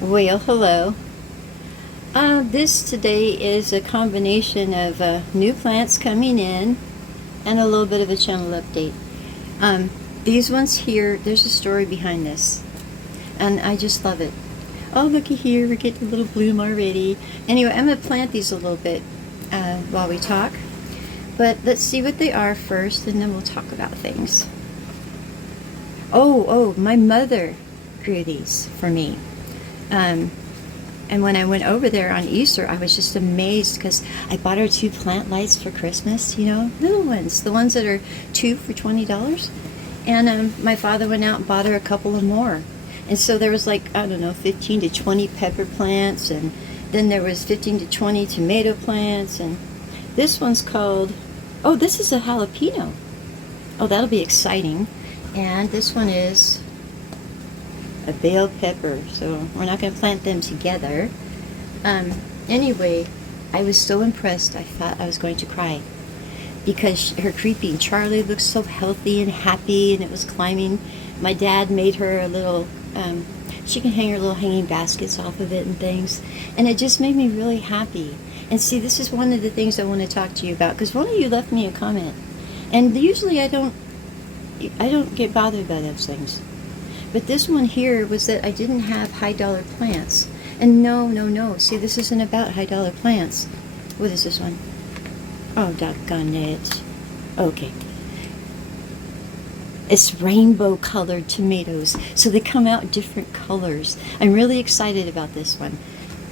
Well, hello. This today is a combination of new plants coming in and a little bit of a channel update. Um, these ones here, there's a story behind this, and I just love it. Oh, looky here, we're getting a little bloom already. Anyway, I'm going to plant these a little bit while we talk, but let's see what they are first, and then we'll talk about things. Oh, my mother grew these for me. Um, And when I went over there on Easter, I was just amazed because I bought her 2 plant lights for Christmas, little ones, the ones that are 2 for $20. And my father went out and bought her a couple of more. And so there was like, I don't know, 15 to 20 pepper plants, and then there was 15 to 20 tomato plants. And this one's called, oh, this is a jalapeno. Oh, that'll be exciting. And this one is a bell pepper, so we're not going to plant them together. Anyway, I was so impressed I thought I was going to cry because her creeping Charlie looked so healthy and happy, and it was climbing. My dad made her a little she can hang her little hanging baskets off of it and things, and it just made me really happy. And see, this is one of the things I want to talk to you about, because one of you left me a comment, and usually I don't get bothered by those things. But this one here was that I didn't have high dollar plants. And no. See, this isn't about high dollar plants. What is this one? Oh, doggone it. Okay. It's rainbow colored tomatoes. So they come out different colors. I'm really excited about this one.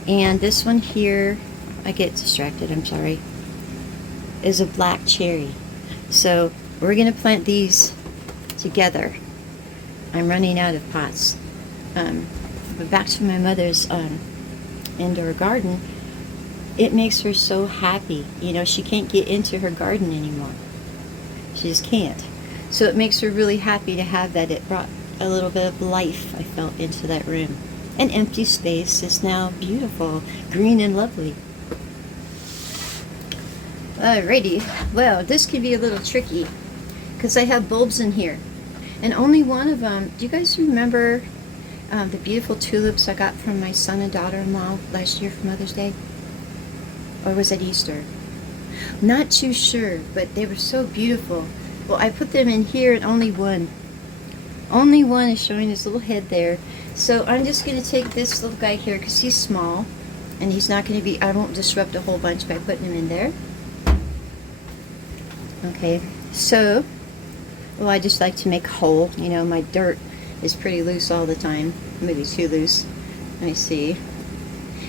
And this one here, I get distracted, I'm sorry, is a black cherry. So we're going to plant these together. I'm running out of pots. But back to my mother's indoor garden, it makes her so happy. She can't get into her garden anymore. She just can't. So it makes her really happy to have that. It brought a little bit of life, I felt, into that room. An empty space is now beautiful, green and lovely. Alrighty. Well, this can be a little tricky because I have bulbs in here. And only one of them, do you guys remember the beautiful tulips I got from my son and daughter-in-law last year for Mother's Day? Or was it Easter? Not too sure, but they were so beautiful. Well, I put them in here, and only one. Only one is showing his little head there. So I'm just going to take this little guy here because he's small, and he's not going to be, I won't disrupt a whole bunch by putting him in there. Okay, so, well, I just like to make a hole. My dirt is pretty loose all the time. Maybe too loose. Let me see.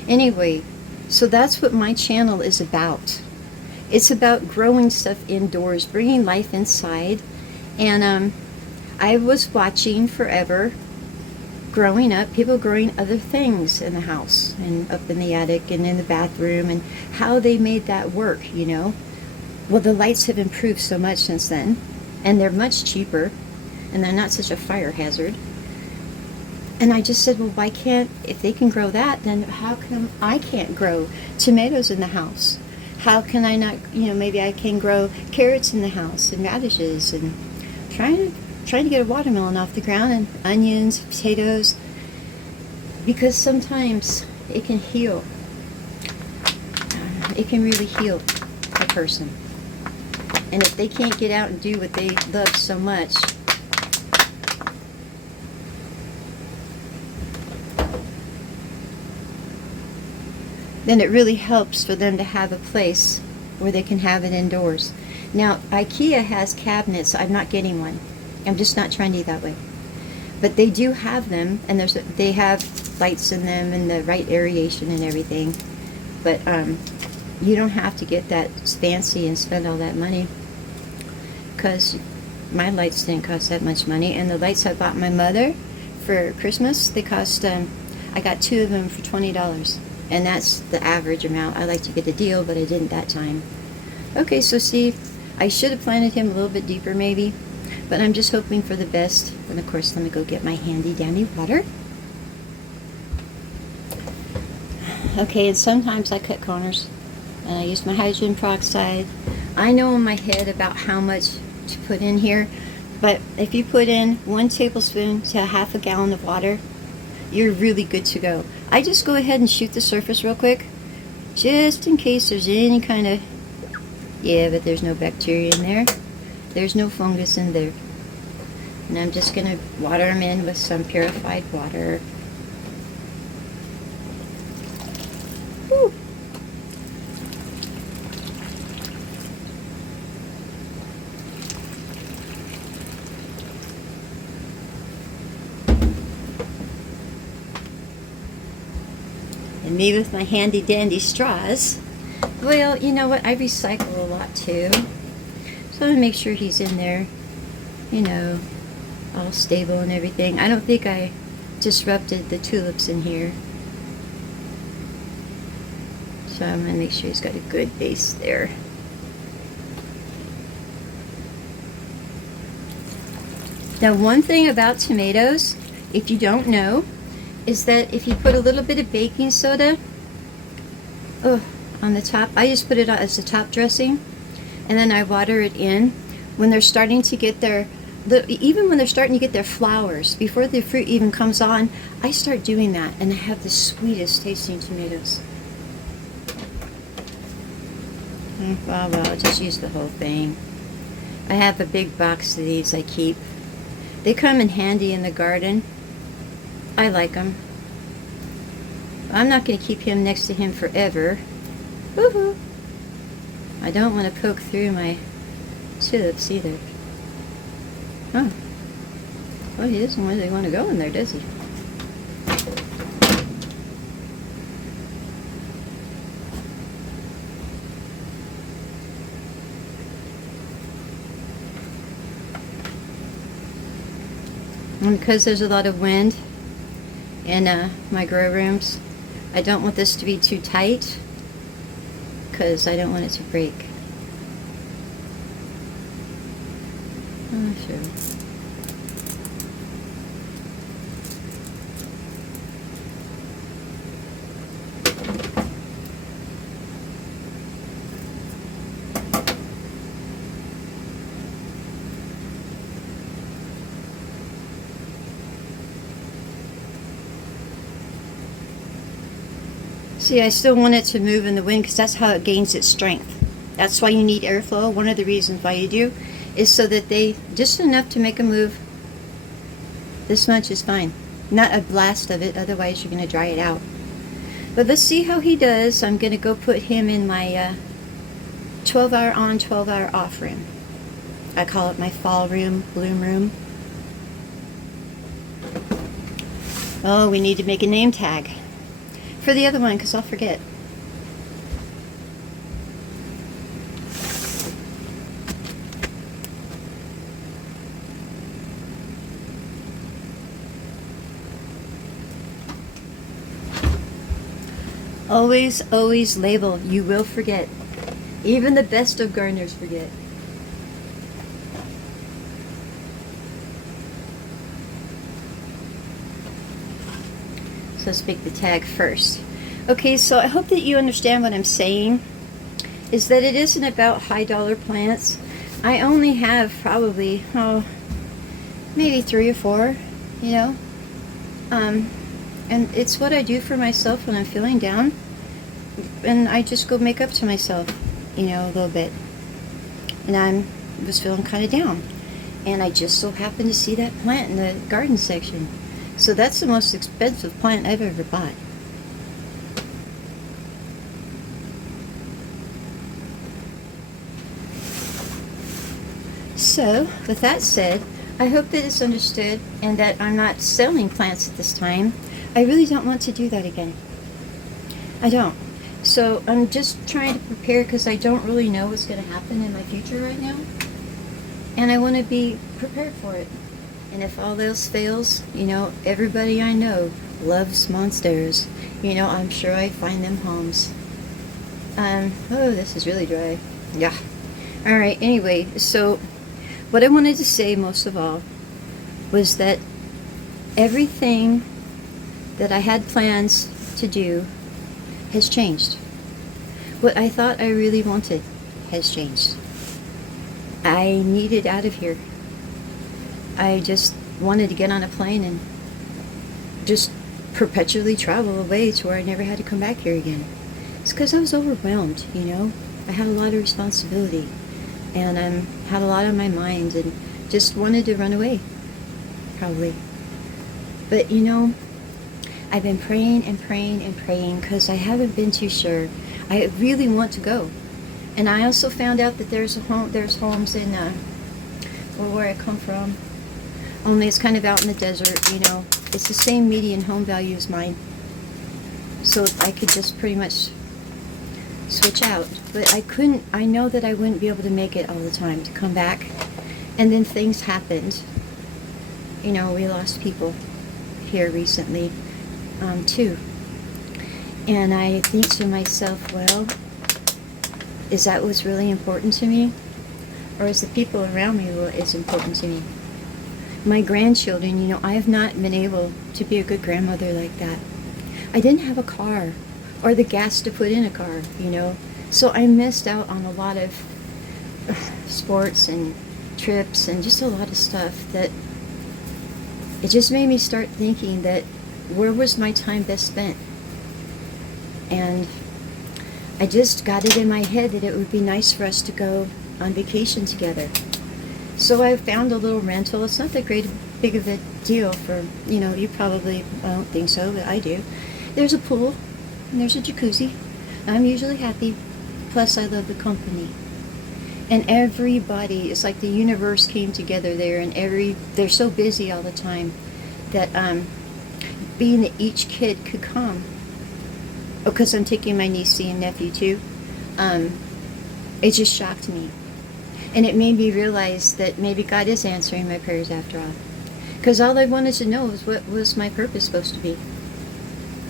Anyway, so that's what my channel is about. It's about growing stuff indoors, bringing life inside. And I was watching forever, growing up, people growing other things in the house and up in the attic and in the bathroom, and how they made that work, Well, the lights have improved so much since then. And they're much cheaper, and they're not such a fire hazard. And I just said, well, why can't, if they can grow that, then how come I can't grow tomatoes in the house? How can I not, maybe I can grow carrots in the house and radishes, and trying to get a watermelon off the ground, and onions, potatoes, because sometimes it can heal. It can really heal a person. And if they can't get out and do what they love so much, then it really helps for them to have a place where they can have it indoors. Now, IKEA has cabinets. I'm not getting one. I'm just not trendy that way. But they do have them, and they have lights in them and the right aeration and everything. But you don't have to get that fancy and spend all that money, because my lights didn't cost that much money. And the lights I bought my mother for Christmas, they cost, I got 2 of them for $20. And that's the average amount. I like to get a deal, but I didn't that time. Okay, so see, I should have planted him a little bit deeper maybe, but I'm just hoping for the best. And of course, let me go get my handy dandy water. Okay, and sometimes I cut corners, and I use my hydrogen peroxide. I know in my head about how much to put in here, but if you put in 1 tablespoon to 1/2 gallon of water, you're really good to go. I just go ahead and shoot the surface real quick, just in case there's any kind of, yeah, but there's no bacteria in there. There's no fungus in there. And I'm just going to water them in with some purified water. Woo. And me with my handy dandy straws. Well, you know what? I recycle a lot too. So I'm going to make sure he's in there, you know, all stable and everything. I don't think I disrupted the tulips in here. So I'm going to make sure he's got a good base there. Now, one thing about tomatoes, if you don't know, is that if you put a little bit of baking soda on the top, I just put it on as a top dressing, and then I water it in. When they're starting to get their, even when they're starting to get their flowers, before the fruit even comes on, I start doing that, and I have the sweetest tasting tomatoes. Well, I'll just use the whole thing. I have a big box of these I keep. They come in handy in the garden. I like them. I'm not going to keep him next to him forever. Woohoo! I don't want to poke through my tulips either. Oh. Well, he doesn't really want to go in there, does he? And because there's a lot of wind in my grow rooms, I don't want this to be too tight because I don't want it to break. Oh, sure. See, I still want it to move in the wind because that's how it gains its strength. That's why you need airflow. One of the reasons why you do is so that they, just enough to make a move. This much is fine. Not a blast of it, otherwise you're going to dry it out. But let's see how he does. I'm going to go put him in my 12-hour on, 12-hour off room. I call it my fall room, bloom room. Oh, we need to make a name tag for the other one because I'll forget. Always, always label. You will forget. Even the best of gardeners forget. So let's make the tag first. Okay, so I hope that you understand what I'm saying. Is that it isn't about high dollar plants. I only have probably, maybe 3 or 4, you know. And it's what I do for myself when I'm feeling down. And I just go make up to myself, you know, a little bit. And I was feeling kind of down. And I just so happened to see that plant in the garden section. So that's the most expensive plant I've ever bought. So, with that said, I hope that it's understood and that I'm not selling plants at this time. I really don't want to do that again. I don't. So I'm just trying to prepare because I don't really know what's going to happen in my future right now. And I want to be prepared for it. And if all else fails, you know, everybody I know loves monsters. You know, I'm sure I find them homes. Oh, this is really dry. Yeah. All right, anyway, so what I wanted to say most of all was that everything that I had plans to do has changed. What I thought I really wanted has changed. I needed out of here. I just wanted to get on a plane and just perpetually travel away to where I never had to come back here again. It's because I was overwhelmed, you know. I had a lot of responsibility, and had a lot on my mind, and just wanted to run away, probably. But you know, I've been praying and praying and praying because I haven't been too sure. I really want to go, and I also found out that there's homes in where I come from. Only it's kind of out in the desert, you know. It's the same median home value as mine, so I could just pretty much switch out. But I couldn't. I know that I wouldn't be able to make it all the time to come back, and then things happened. You know, we lost people here recently, too. And I think to myself, well, is that what's really important to me? Or is the people around me what is important to me? My grandchildren, you know, I have not been able to be a good grandmother like that. I didn't have a car or the gas to put in a car, you know. So I missed out on a lot of sports and trips and just a lot of stuff that it just made me start thinking that where was my time best spent? And I just got it in my head that it would be nice for us to go on vacation together. So I found a little rental. It's not that big of a deal for, you know, you probably, I don't think so, but I do. There's a pool, and there's a jacuzzi. I'm usually happy. Plus, I love the company. And everybody, it's like the universe came together there, and they're so busy all the time that being that each kid could come, because I'm taking my niece and nephew too, it just shocked me. And it made me realize that maybe God is answering my prayers after all. Because all I wanted to know was what was my purpose supposed to be.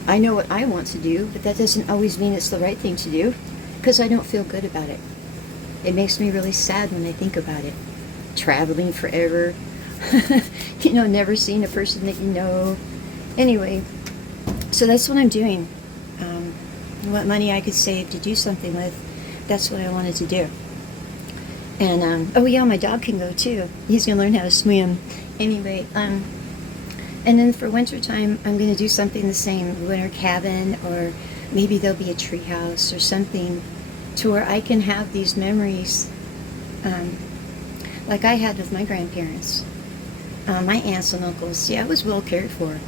I know what I want to do, but that doesn't always mean it's the right thing to do, because I don't feel good about it. It makes me really sad when I think about it. Traveling forever, you know, never seeing a person that you know. Anyway, so that's what I'm doing. What money I could save to do something with, that's what I wanted to do. And, oh yeah, my dog can go too. He's going to learn how to swim. Anyway, and then for winter time, I'm going to do something the same. Winter cabin, or maybe there'll be a tree house or something to where I can have these memories like I had with my grandparents. My aunts and uncles. See, I was well cared for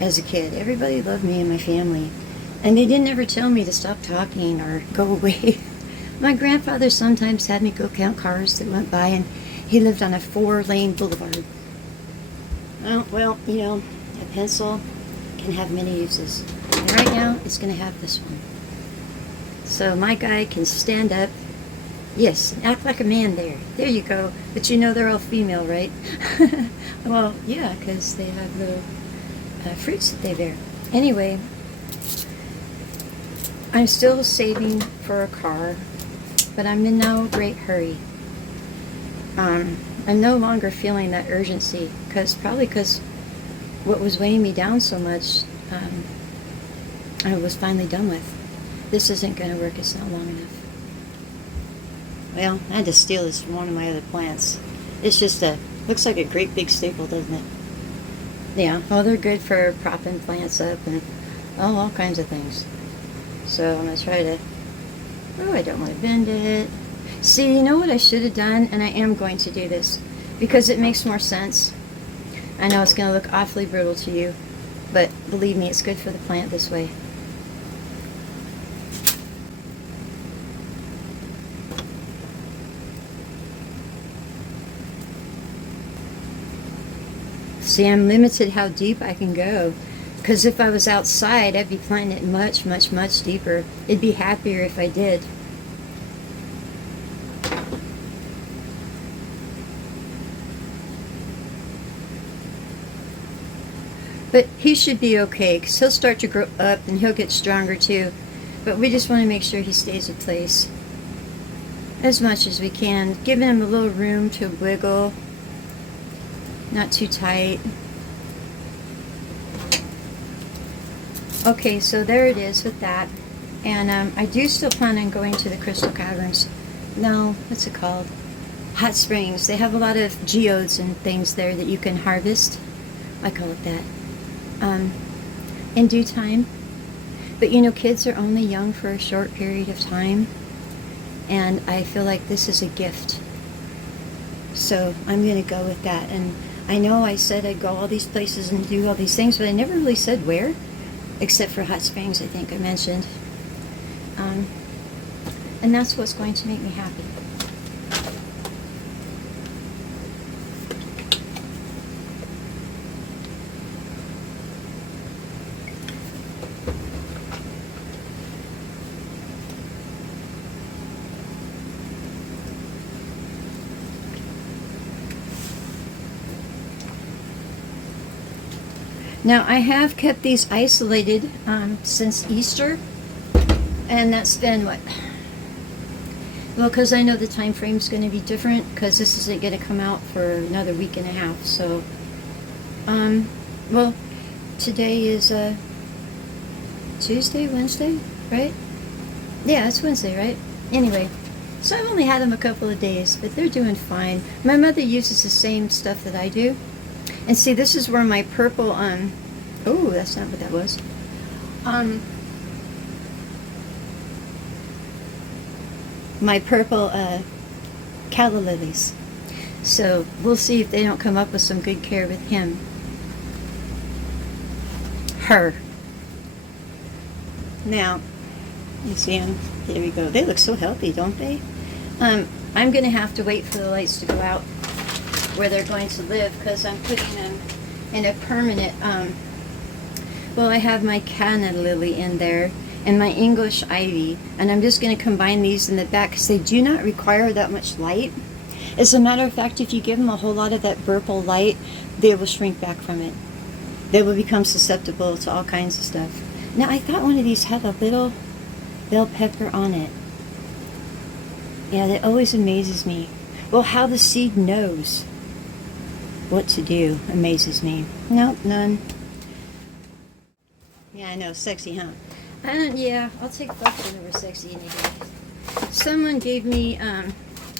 as a kid. Everybody loved me and my family. And they didn't ever tell me to stop talking or go away. My grandfather sometimes had me go count cars that went by, and he lived on a 4-lane boulevard. Oh, well, you know, a pencil can have many uses. And right now, it's going to have this one. So my guy can stand up. Yes, act like a man there. There you go. But you know they're all female, right? Well, yeah, because they have little fruits that they bear. Anyway, I'm still saving for a car, but I'm in no great hurry. I'm no longer feeling that urgency, probably because what was weighing me down so much, I was finally done with. This isn't going to work. It's not long enough. Well, I had to steal this from one of my other plants. It's just looks like a great big staple, doesn't it? Yeah, well, they're good for propping plants up and all kinds of things. So I'm going to try to, I don't want to bend it. See, you know what I should have done? And I am going to do this because it makes more sense. I know it's going to look awfully brutal to you, but believe me, it's good for the plant this way. See, I'm limited how deep I can go. Because if I was outside, I'd be planting it much, much, much deeper. It'd be happier if I did. But he should be okay, because he'll start to grow up and he'll get stronger too. But we just want to make sure he stays in place as much as we can. Giving him a little room to wiggle. Not too tight. Okay, so there it is with that. And I do still plan on going to the Crystal Caverns. No, what's it called? Hot Springs. They have a lot of geodes and things there that you can harvest. I call it that. in due time. But you know, kids are only young for a short period of time, and I feel like this is a gift. So I'm going to go with that. And I know I said I'd go all these places and do all these things, but I never really said where, except for Hot Springs, I think I mentioned. And that's what's going to make me happy. Now, I have kept these isolated since Easter, and that's been what? Well, because I know the time frame's going to be different, because this isn't going to come out for another week and a half. So, well, today is Tuesday, Wednesday, right? Yeah, it's Wednesday, right? Anyway, so I've only had them a couple of days, but they're doing fine. My mother uses the same stuff that I do. And see, this is where my purple, oh, that's not what that was. My purple, calla lilies. So, we'll see if they don't come up with some good care with him. Her. Now, you see them? There we go. They look so healthy, don't they? I'm going to have to wait for the lights to go out where they're going to live, because I'm putting them in a permanent, well, I have my canna lily in there and my English ivy, and I'm just going to combine these in the back because they do not require that much light. As a matter of fact, if you give them a whole lot of that purple light, they will shrink back from it. They will become susceptible to all kinds of stuff. Now, I thought one of these had a little bell pepper on it. Yeah, that always amazes me. Well, how the seed knows what to do amazes me. Nope, none. Yeah, I know, sexy, huh? Yeah, I'll take both over sexy any day. Someone gave me,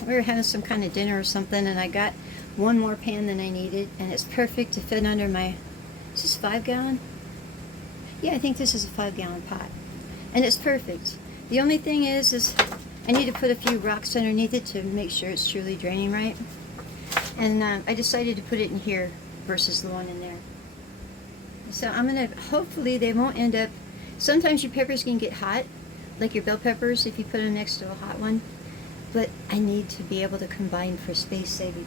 we were having some kind of dinner or something, and I got one more pan than I needed, and it's perfect to fit under my, is this 5-gallon? Yeah, I think this is a 5-gallon pot. And it's perfect. The only thing is I need to put a few rocks underneath it to make sure it's truly draining right. And I decided to put it in here versus the one in there. So I'm going to, hopefully they won't end up, sometimes your peppers can get hot, like your bell peppers if you put them next to a hot one. But I need to be able to combine for space saving.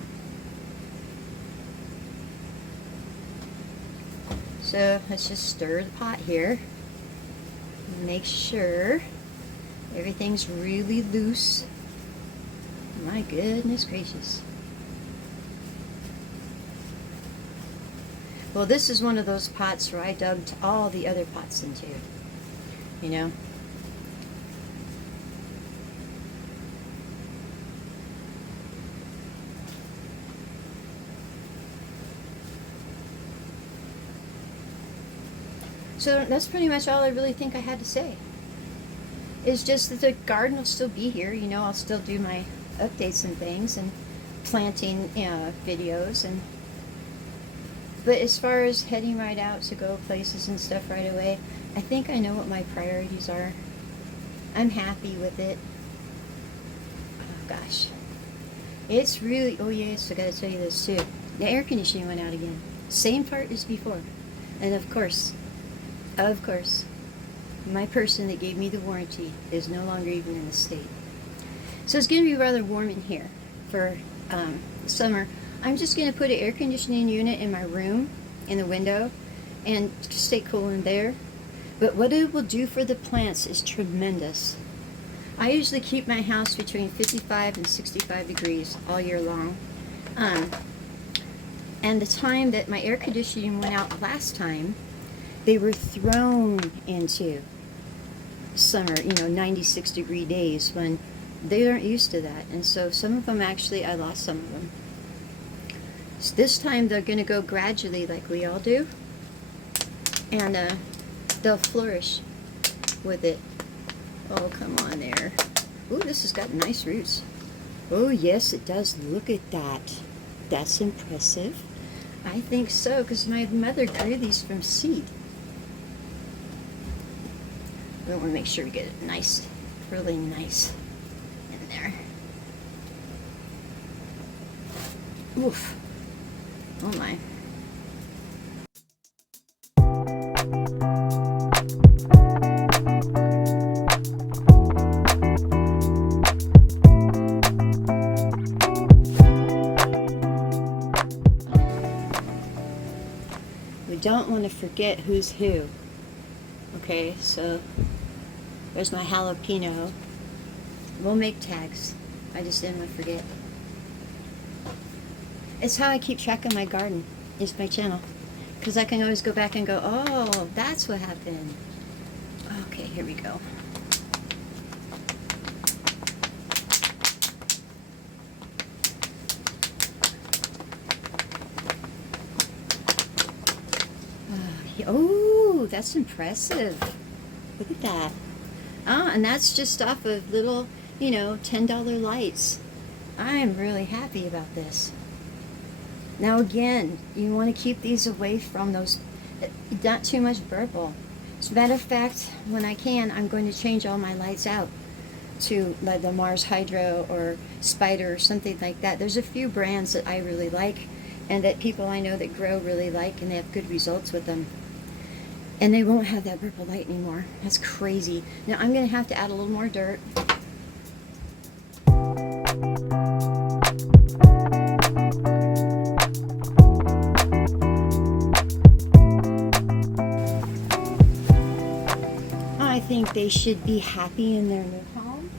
So let's just stir the pot here. Make sure everything's really loose. My goodness gracious. Well, this is one of those pots where I dug all the other pots into, you know. So that's pretty much all I really think I had to say. It's just that the garden will still be here, you know. I'll still do my updates and things and planting videos, and but as far as heading right out to go places and stuff right away, I think I know what my priorities are. I'm happy with it. Oh gosh, it's really, oh yes, I gotta tell you this too. The air conditioning went out again, same part as before. And of course, my person that gave me the warranty is no longer even in the state. So it's going to be rather warm in here for summer. I'm just going to put an air conditioning unit in my room, in the window, and stay cool in there. But what it will do for the plants is tremendous. I usually keep my house between 55 and 65 degrees all year long. And the time that my air conditioning went out last time, they were thrown into summer, 96 degree days when they aren't used to that. And so some of them actually, I lost some of them. So this time they're going to go gradually like we all do. And they'll flourish with it. Oh, come on there. Ooh, this has got nice roots. Oh, yes, it does. Look at that. That's impressive. I think so, because my mother grew these from seed. We want to make sure we get it nice, really nice in there. Oof. Oh my. We don't want to forget who's who. Okay, so there's my jalapeno. We'll make tags. I just didn't want to forget. It's how I keep track of my garden, is my channel. Because I can always go back and go, oh, that's what happened. Okay, here we go. Oh, that's impressive. Look at that. Ah, and that's just off of little, $10 lights. I'm really happy about this. Now again, you want to keep these away from those, not too much purple. As a matter of fact, when I can, I'm going to change all my lights out to like the Mars Hydro or Spider or something like that. There's a few brands that I really like and that people I know that grow really like, and they have good results with them. And they won't have that purple light anymore. That's crazy. Now I'm going to have to add a little more dirt. I think they should be happy in their new home.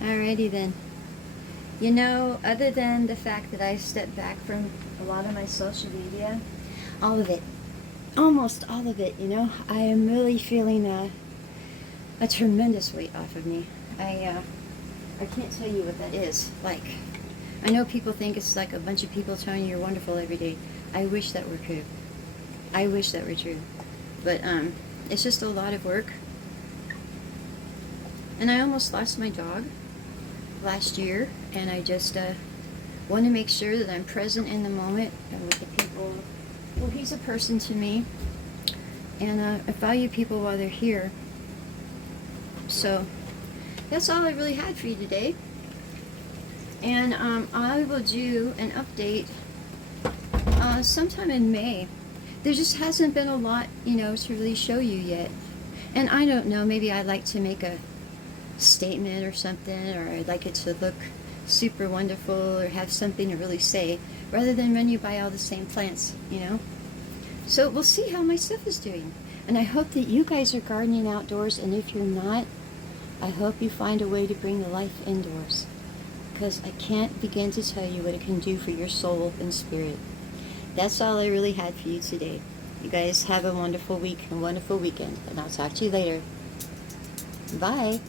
Alrighty then. Other than the fact that I stepped back from a lot of my social media, all of it, almost all of it, I am really feeling a tremendous weight off of me. I can't tell you what that is like. I know people think it's like a bunch of people telling you you're wonderful every day. I wish that were true. I wish that were true. But it's just a lot of work. And I almost lost my dog last year, and I just want to make sure that I'm present in the moment and with the people. Well, he's a person to me, and I value people while they're here. So that's all I really had for you today. And I will do an update sometime in May. There just hasn't been a lot, to really show you yet. And I don't know, maybe I'd like to make a statement or something, or I'd like it to look super wonderful or have something to really say, rather than run you by all the same plants, So we'll see how my stuff is doing. And I hope that you guys are gardening outdoors, and if you're not, I hope you find a way to bring the life indoors, because I can't begin to tell you what it can do for your soul and spirit. That's all I really had for you today. You guys have a wonderful week and wonderful weekend, and I'll talk to you later. Bye.